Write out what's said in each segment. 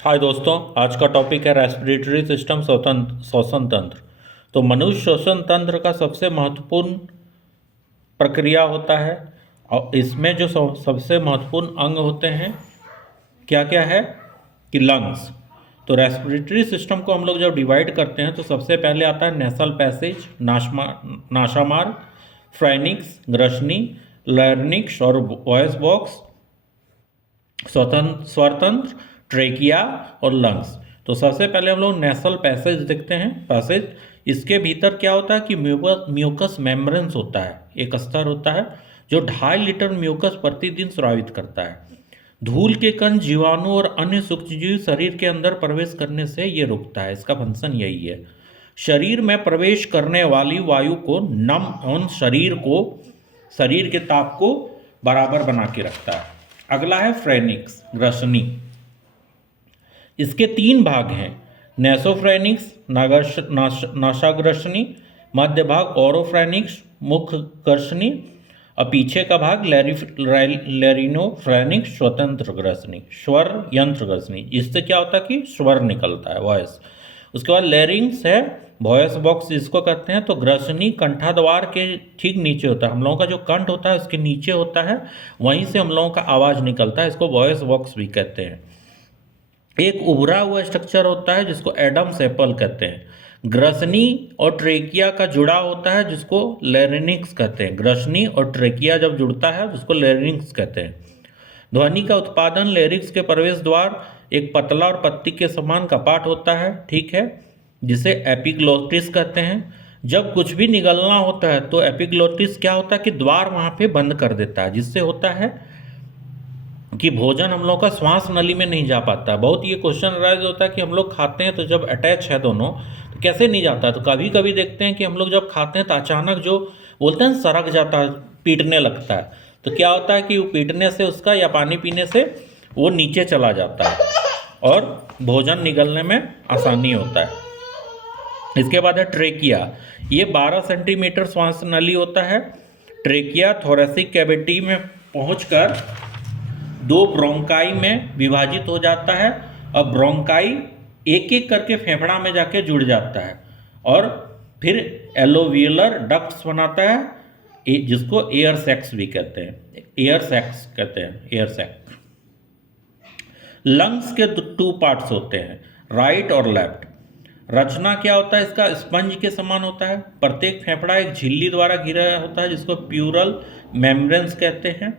हाय दोस्तों, आज का टॉपिक है रेस्पिरेटरी सिस्टम श्वसन तंत्र। तो मनुष्य श्वसन तंत्र का सबसे महत्वपूर्ण प्रक्रिया होता है और इसमें जो सबसे महत्वपूर्ण अंग होते हैं क्या क्या है कि लंग्स। तो रेस्पिरेटरी सिस्टम को हम लोग जब डिवाइड करते हैं तो सबसे पहले आता है नेसल पैसेज, नासामार्ग, फ्राइनिक्स, ग्रसनी, लैरिंक्स और वॉइस बॉक्स, स्वरतंत्र, ट्रेकिया और लंग्स। तो सबसे पहले हम लोग नेसल पैसेज देखते हैं। पैसेज इसके भीतर क्या होता है कि म्यूकस मेम्ब्रेन्स होता है, एक स्तर होता है जो 2.5 लीटर म्यूकस प्रतिदिन स्रावित करता है। धूल के कण, जीवाणु और अन्य सूक्ष्मजीव शरीर के अंदर प्रवेश करने से ये रोकता है। इसका फंक्शन यही है। शरीर में प्रवेश करने वाली वायु को नम और शरीर के ताप को बराबर बना के रखता है। अगला है फ्रेनिक्स, ग्रसनी। इसके 3 भाग हैं, नेसोफ्रेनिक्स, नासाग्रसनी, मध्य भाग ओरोफ्रेनिक्स, मुख्य ग्रसनी और पीछे का भाग लैरिनोफ्रेनिक्स, स्वतंत्र ग्रसनी, स्वर यंत्र ग्रसनी। इससे क्या होता है कि स्वर निकलता है, वॉइस। उसके बाद लैरिंग्स है, वॉइस बॉक्स इसको कहते हैं। तो ग्रसनी कंठाद्वार के ठीक नीचे होता है। हम लोगों का जो कंठ होता है उसके नीचे होता है, वहीं से हम लोगों का आवाज़ निकलता है। इसको वॉइस बॉक्स भी कहते हैं। एक उभरा हुआ स्ट्रक्चर होता है जिसको एडम्स एप्पल कहते हैं। ग्रसनी और ट्रेकिया का जुड़ा होता है जिसको लैरिंक्स कहते हैं। ग्रसनी और ट्रेकिया जब जुड़ता है जिसको लैरिंक्स कहते हैं। ध्वनि का उत्पादन लैरिंक्स के प्रवेश द्वार एक पतला और पत्ती के समान कपाट होता है, ठीक है, जिसे एपिग्लोटिस कहते हैं। जब कुछ भी निगलना होता है तो एपिग्लोटिस क्या होता है कि द्वार वहाँ पे बंद कर देता है, जिससे होता है कि भोजन हम लोग का श्वास नली में नहीं जा पाता। बहुत ये क्वेश्चन राइज होता है कि हम लोग खाते हैं तो जब अटैच है दोनों तो कैसे नहीं जाता। तो कभी कभी देखते हैं कि हम लोग जब खाते हैं तो अचानक जो बोलते हैं सरक जाता है, पीटने लगता है। तो क्या होता है कि वो पीटने से उसका या पानी पीने से वो नीचे चला जाता है और भोजन निगलने में आसानी होता है। इसके बाद है ट्रेकिया। ये 12 सेंटीमीटर श्वास नली होता है। ट्रेकिया थोरेसिक कैविटी में पहुंचकर 2 ब्रोंकाई में विभाजित हो जाता है और ब्रोंकाई एक एक करके फेफड़ा में जाके जुड़ जाता है और फिर एलोवियलर डक्ट्स बनाता है, जिसको एयर सैक्स भी कहते हैं। Air sac. लंग्स के 2 पार्ट्स होते हैं, राइट और लेफ्ट। रचना क्या होता है इसका, स्पंज के समान होता है। प्रत्येक फेफड़ा एक झिल्ली द्वारा घिरा होता है जिसको प्यूरल मेम्ब्रेन्स कहते हैं।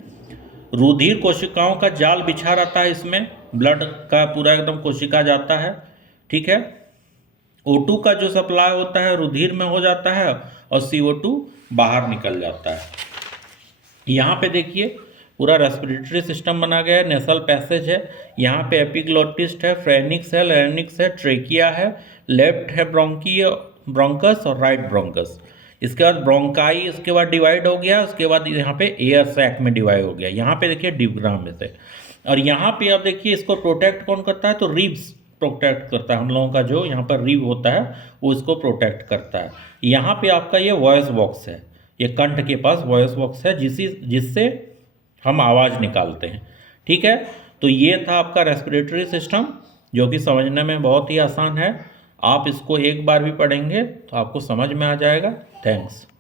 रुधिर कोशिकाओं का जाल बिछा रहता है, इसमें ब्लड का पूरा एकदम कोशिका जाता है, ठीक है। O2 का जो सप्लाई होता है रुधिर में हो जाता है और CO2 बाहर निकल जाता है। यहाँ पे देखिए पूरा रेस्पिरेटरी सिस्टम बना गया है। नेसल पैसेज है, यहाँ पे एपिग्लोटिस है, फ्रेनिक्स है, लैरिंक्स है, ट्रेकिया है, लेफ्ट है ब्रोंकस और राइट ब्रोंकस। इसके बाद ब्रोंकाई, इसके बाद डिवाइड हो गया। उसके बाद यहाँ पे एयर सैक में डिवाइड हो गया। यहाँ पे देखिए डिफ्राम में से। और यहाँ पे आप देखिए इसको प्रोटेक्ट कौन करता है, तो रिब्स प्रोटेक्ट करता है। हम लोगों का जो यहाँ पर रिब होता है वो इसको प्रोटेक्ट करता है। यहाँ पे आपका ये वॉइस बॉक्स है, ये कंठ के पास वॉइस बॉक्स है जिससे हम आवाज़ निकालते हैं, ठीक है। तो ये था आपका रेस्पिरेटरी सिस्टम, जो कि समझने में बहुत ही आसान है। आप इसको एक बार भी पढ़ेंगे तो आपको समझ में आ जाएगा। थैंक्स।